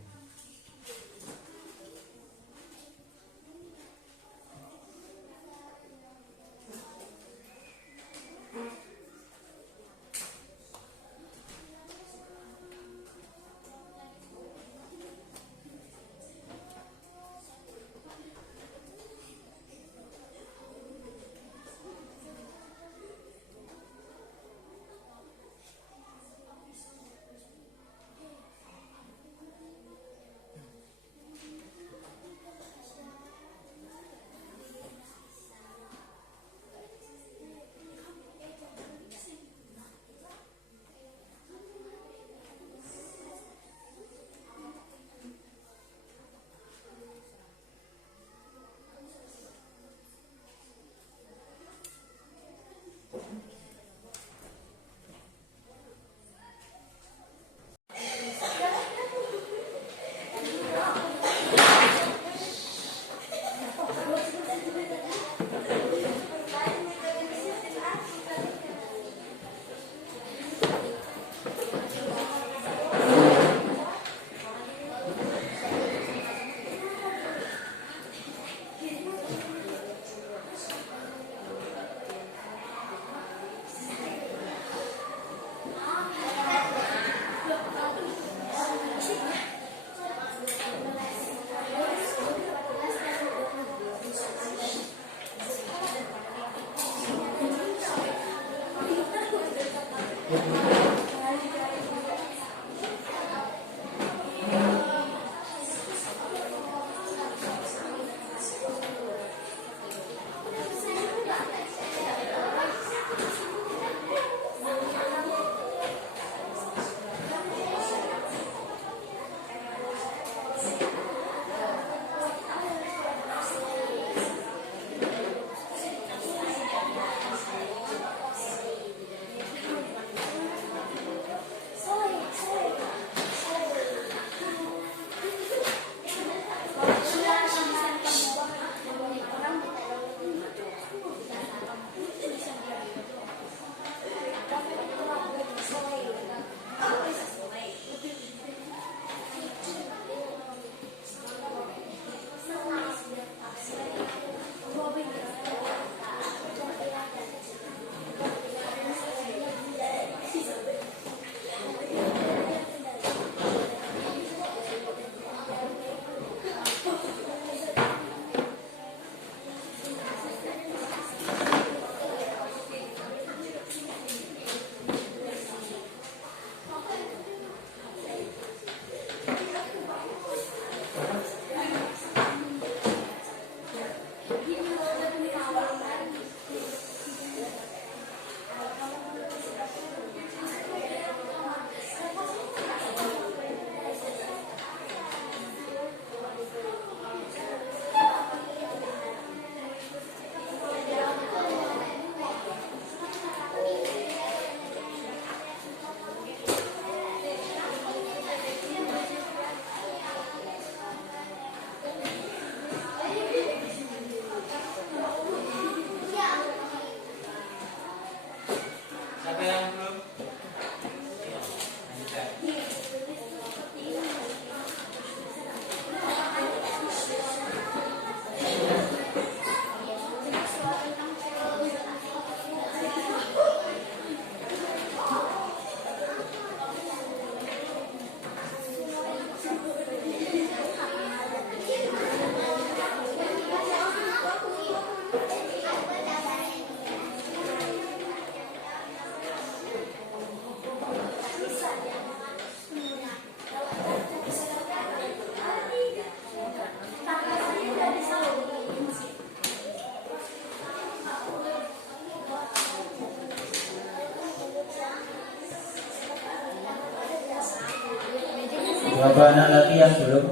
Berapa anak lagi yang belum?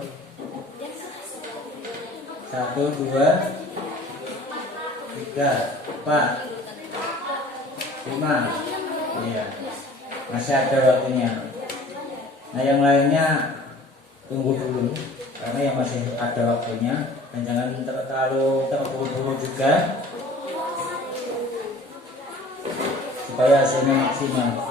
1, 2, 3, 4, 5. Iya, masih ada waktunya. Nah yang lainnya tunggu dulu karena yang masih ada waktunya, dan jangan terlalu terburu-buru juga. supaya hasilnya maksimal.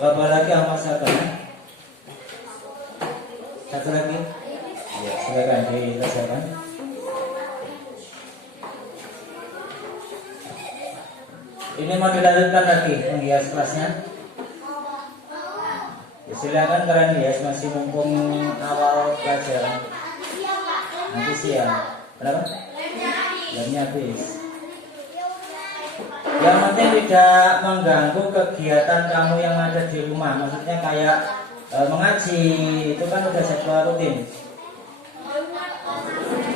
Berapa lagi amal sabarnya? Satu lagi? Ya, silakan dikerjakan. Ini mau dilanjutkan lagi menghias kelasnya? Ya, silakan kalian hias, masih mumpung awal pelajaran. Nanti siang. Kenapa? Jamnya habis. Yang penting tidak mengganggu kegiatan kamu yang ada di rumah. Maksudnya kayak mengaji, itu kan udah jadwal rutin.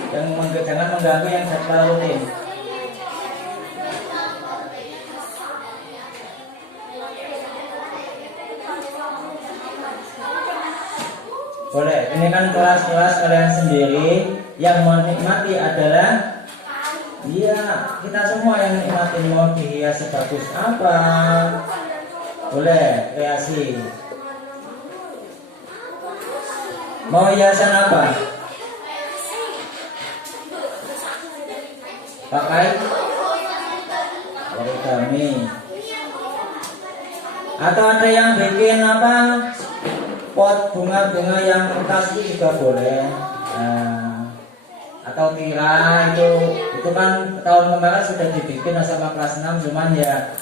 Jangan mengganggu yang jadwal rutin. Boleh, ini kan kelas-kelas kalian sendiri. Yang menikmati adalah iya, kita semua yang nikmatin. Mau dihias sebagus apa, boleh, kreasi. Mau hiasan apa? Pakai origami. Atau ada yang bikin apa, pot bunga-bunga yang kertas itu juga boleh. Atau tirai itu kan tahun kemarin sudah dibikin sama kelas 6, cuman ya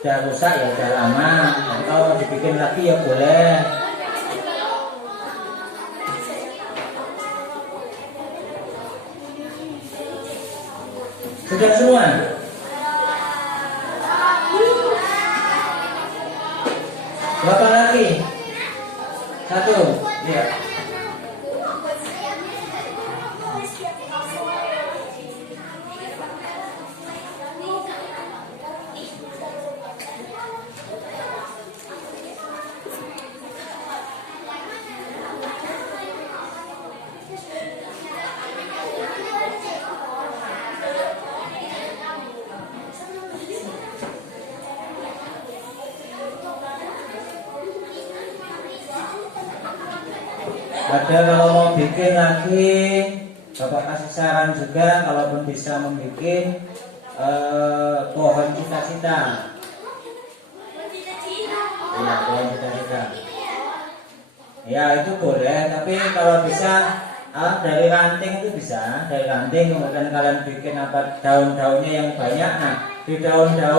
udah rusak, ya udah lama. Tapi kalau dibikin lagi ya boleh. Sudah semua? Berapa lagi? Satu, ya. Ada kalau mau bikin lagi, Bapak kasih saran juga, kalaupun bisa membuat pohon cita-cita. Ya, pohon cita-cita. Ya, itu boleh, tapi kalau bisa dari ranting itu bisa, dari ranting kemudian kalian bikin apa daun-daunnya yang banyak. Nah, di daunnya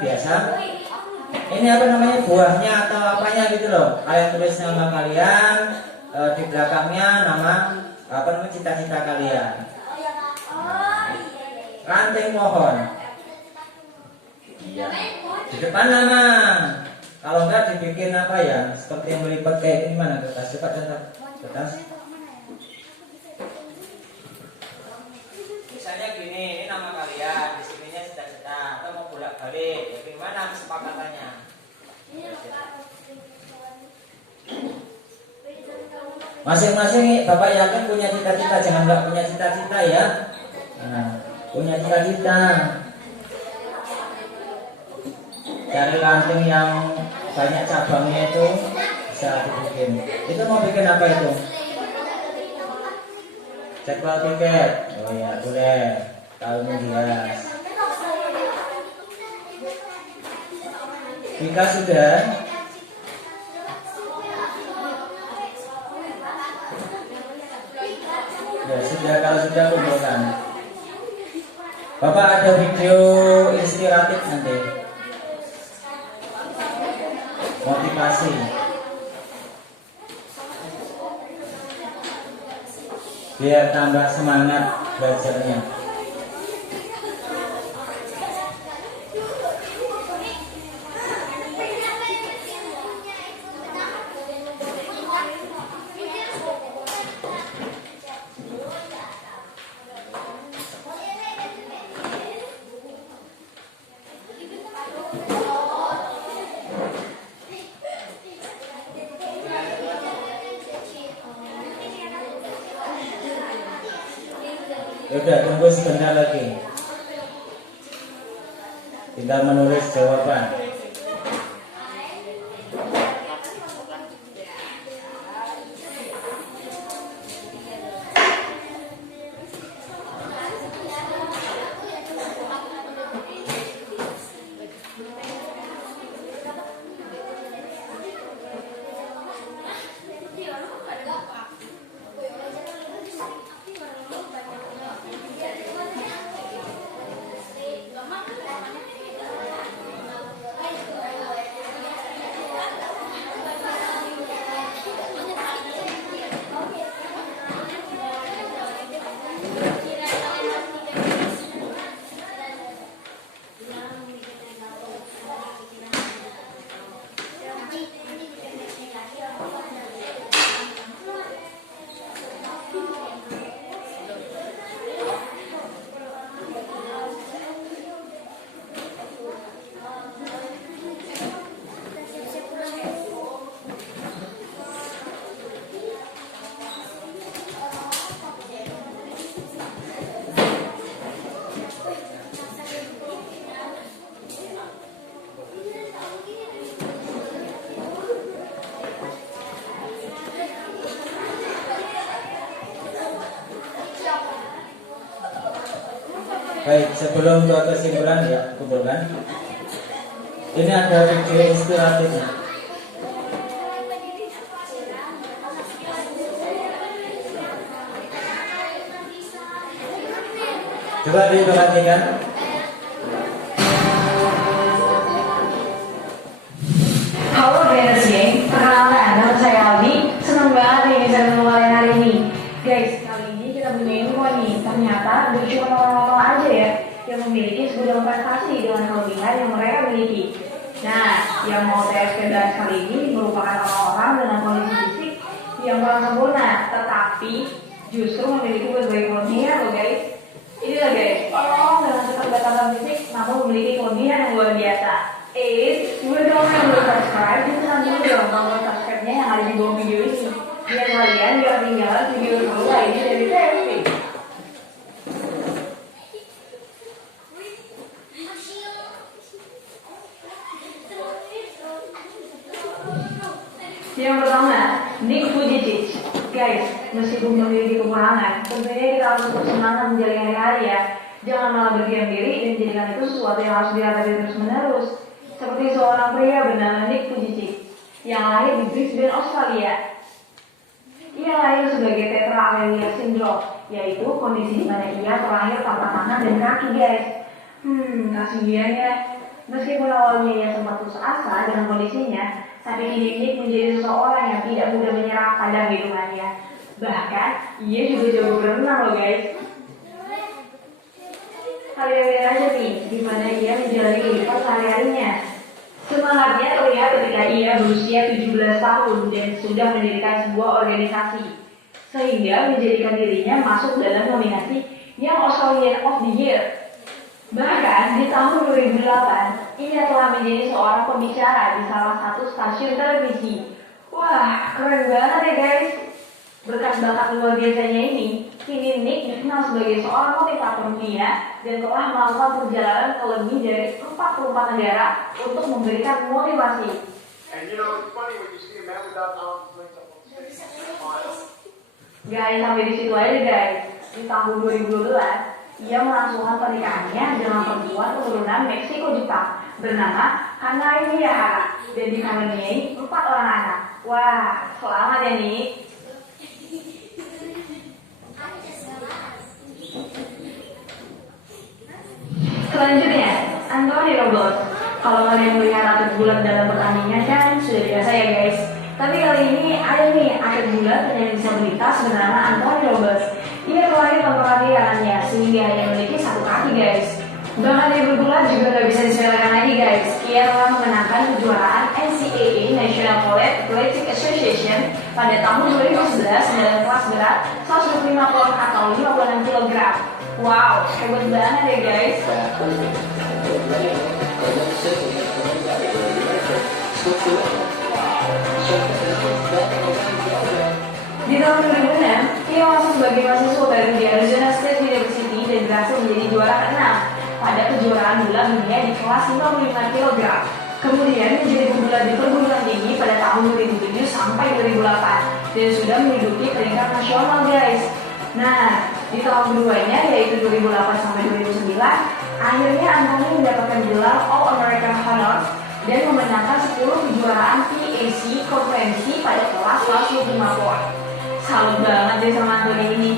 biasa. Ini apa namanya, buahnya atau apanya gitu loh. Kalian tulis nama kalian, di belakangnya nama apa namanya, cita-cita kalian. Ranting pohon. Iya. Di depan nama. Kalau enggak dibikin apa ya, seperti yang melipat kayak ini, mana kertas, coba contoh kertas. Misalnya gini, ini nama kalian, di sininya cita-cita, atau mau bolak-balik, ya gimana kesepakatannya? Masing-masing Bapak yakin punya cita-cita, jangan nggak punya cita-cita ya. Nah, punya cita-cita. Cari ranting yang banyak cabangnya itu bisa dibikin. Itu mau bikin apa itu? Jadwal tiket. Oh ya, boleh. Tahun menghias. Jika sudah, Kalau sudah kumpulkan. Bapak ada video inspiratif nanti. Motivasi. Biar tambah semangat belajarnya. Udah tunggu sebentar lagi. Tinggal menulis jawaban. Baik, sebelum ke kesimpulan ya, kumpulkan. Ini ada video inspiratifnya. Coba diperhatikan. Halo Brainers Gang, perkenalkan nama saya Aldi. Senang banget nih bisa ketemu kalian hari ini. Guys, kali ini kita punya info nih. Ternyata gak cuma orang-orang aja ya yang memiliki segudang prestasi dengan kelebihan yang mereka miliki. Nah, yang mau TFP dan kali ini merupakan orang-orang dengan kondisi fisik yang kurang sempurna, tetapi justru memiliki berbagai kelebihan loh guys. Inilah guys, orang-orang dengan keterbatasan fisik namun memiliki kelebihan yang luar biasa. Gue dong yang belum subscribe, itu nanti dong tombol subscribe-nya yang ada di bawah video ini. Biar kalian gak ketinggalan video seru lainnya dari TFP. Yang pertama, Nick Vujicic. Guys, meskipun memiliki kekurangan, tentunya kita harus tetap semangat menjalani hari-hari ya. Jangan malah berdiam diri dan jadikan itu sesuatu yang harus dilatih terus-menerus. Seperti seorang pria bernama Nick Vujicic yang lahir di Brisbane, Australia. Ia lahir sebagai tetra amelia syndrome, yaitu kondisi di mana ia terlahir tanpa tangan dan kaki guys. Kasihan ya. Meskipun awalnya ia sempat putus asa dengan kondisinya, tapi kini Nick menjadi seseorang yang tidak mudah menyerah pada kehidupannya. Bahkan, ia juga jago berenang loh guys. Kalian lihat aja nih, gimana ia menjalani kehidupan sehari-harinya. Semangatnya terlihat ketika ia berusia 17 tahun dan sudah mendirikan sebuah organisasi, sehingga menjadikan dirinya masuk dalam nominasi Young Australian of the Year. Bahkan di tahun 2008, ia telah menjadi seorang pembicara di salah satu stasiun televisi. Wah, keren banget ya guys. Berkat bakat luar biasanya ini, kini Nick dikenal sebagai seorang motivator dunia dan telah melakukan perjalanan ke lebih dari 44 negara untuk memberikan motivasi. Guys, sampai di situ aja guys. Di tahun 2012, ia melangsungkan pernikahannya dengan perempuan keturunan Meksiko Jepang bernama Hana Miyahara dan dikaruniai 4 orang anak. Wah, selamat ya Nick. Selanjutnya, Anthony Robot. Kalau kalian melihat atlet bulat dalam pertandingan kan sudah biasa ya guys. Tapi kali ini ada nih atlet bulat penyandang disabilitas bernama Anthony Robert. Ia terlahir tanpa kaki kanannya sehingga hanya memiliki satu kaki guys. Bahkan dia bergulat juga nggak bisa disepelekan lagi guys. Ia telah memenangkan kejuaraan NCAA National College Athletic Association pada tahun 2011 dalam kelas berat 125 pound atau 56 kg. Wow, hebat banget ya guys. Di tahun 2006, ia masuk sebagai mahasiswa baru di Arizona State University dan berhasil menjadi juara ke-6 pada kejuaraan bola dunia di kelas 55 kg. Kemudian menjadi pembulat di perguruan tinggi pada tahun 2007 sampai 2008 dan sudah menduduki peringkat nasional guys. Nah, di tahun keduanya yaitu 2008 sampai 2009, akhirnya Anthony mendapatkan gelar All American Honors dan memenangkan 10 kejuaraan PAC konferensi pada kelas 105 pound. Salut banget deh sama Anthony ini.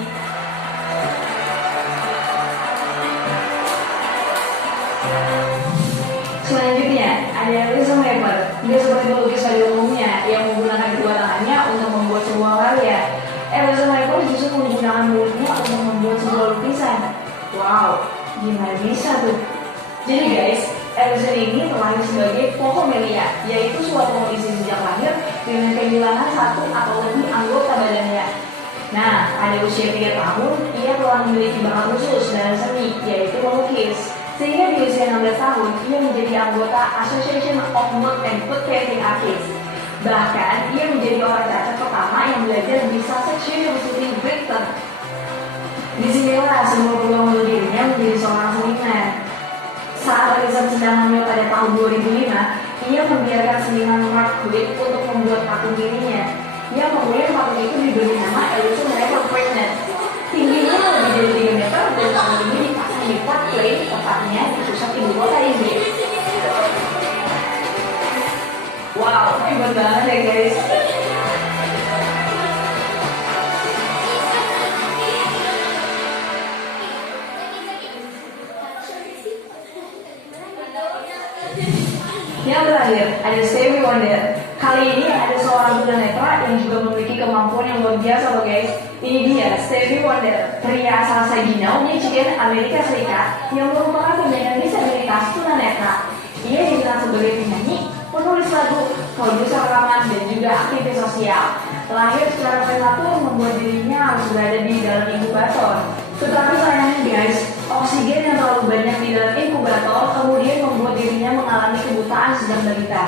Selanjutnya ada Elizabeth Weber. Dia seperti pelukis pada umumnya yang menggunakan kedua tangannya untuk membuat sebuah karya. Elizabeth Weber justru menggunakan mulutnya untuk membuat sebuah lukisan. Wow, gimana bisa tuh? Jadi guys, Elizabeth ini terlahir sebagai pohomelia, yaitu suatu kondisi sejak lahir dengan kehilangan satu atau lebih anggota badannya. Nah, pada usia 3 tahun, ia telah memiliki bakat khusus dalam seni, yaitu melukis. Sehingga di usia 16 tahun, ia menjadi anggota Association of Mud and Food Painting Artists. Bahkan, ia menjadi orang cacat pertama yang belajar di Sussex University, Britain. Disinilah semua peluang untuk dirinya menjadi seorang seniman. Saat Elizabeth sedang hamil pada tahun 2005, ia membiarkan seniman Mark Quick untuk membuat patung dirinya. Ia kemudian patung itu diberi nama Elizabeth Weber Pregnant. Tingginya lebih dari 3 meter dan patung ini dipasang di Park Lane, tepatnya di pusat ibu kota Inggris. Wow, hebat banget ya guys. Yang terakhir, ada Stevie Wonder. Kali ini ada seorang tunanetra yang juga memiliki kemampuan yang luar biasa loh guys. Ini dia, Stevie Wonder, pria asal Saginaw, Michigan, Amerika Serikat, yang merupakan penyandang disabilitas tunanetra. Ia dikenal sebagai penyanyi, penulis lagu, produser rekaman, dan juga aktivis sosial. Lahir secara prematur membuat dirinya harus berada di dalam inkubator. Tetapi sayangnya guys, oksigen yang terlalu banyak di dalam inkubator kemudian membuat dirinya mengalami kebutaan sejak balita.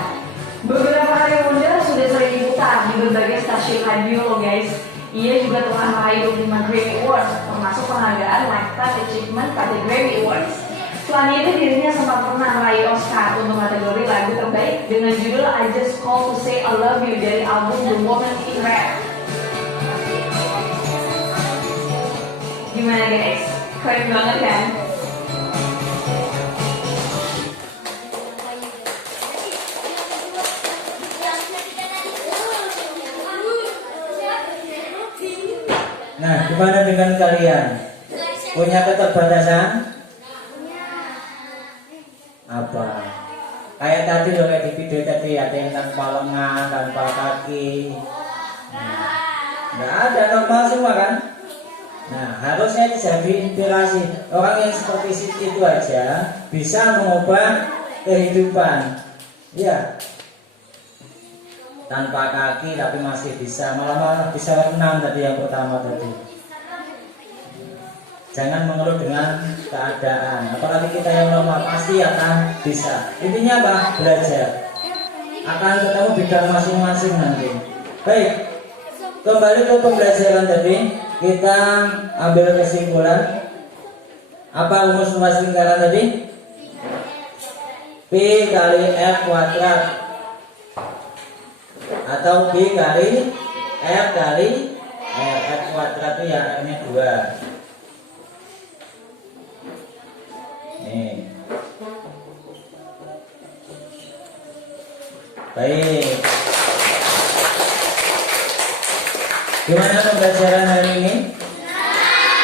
Beberapa karya Wonder sudah sering diputar di berbagai stasiun radio loh guys. Ia juga telah meraih 25 Grammy Awards, termasuk penghargaan Lifetime Achievement pada Grammy Awards. Selain itu dirinya sempat pernah meraih Oscar untuk kategori lagu terbaik dengan judul I Just Call to Say I Love You dari album The Woman in Red. Gimana guys? Keren banget kan? Nah, gimana dengan kalian? Punya keterbatasan? Apa? Kayak tadi loh, kayak di video tadi ada yang tanpa lengan, tanpa kaki. Nggak ada, normal semua kan? Nah, harusnya jadi inspirasi. Orang yang seperti itu aja bisa mengubah kehidupan. Ya, tanpa kaki tapi masih bisa, malah bisa renang tadi yang pertama tadi. Jangan mengeluh dengan keadaan. Apalagi kita yang normal pasti akan bisa. Intinya apa? Belajar. Akan ketemu bidang masing-masing nanti. Baik, kembali ke pembelajaran tadi. Kita ambil kesimpulan. Apa rumus luas lingkaran tadi? P kali R kuadrat atau B kali R kali R kuadrat itu ya R nya 2. Nih. Baik. Gimana pembelajaran hari ini?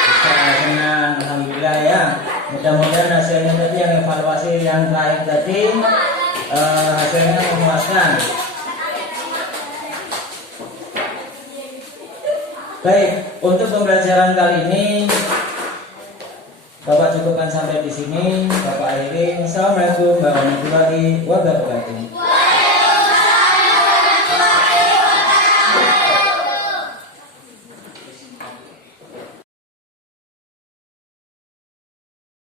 Bisa, senang, alhamdulillah ya. Mudah-mudahan hasilnya tadi yang evaluasi yang terakhir tadi hasilnya memuaskan. Baik, untuk pembelajaran kali ini Bapak cukupkan sampai di sini. Bapak akhiri. Assalamualaikum warahmatullahi wabarakatuh.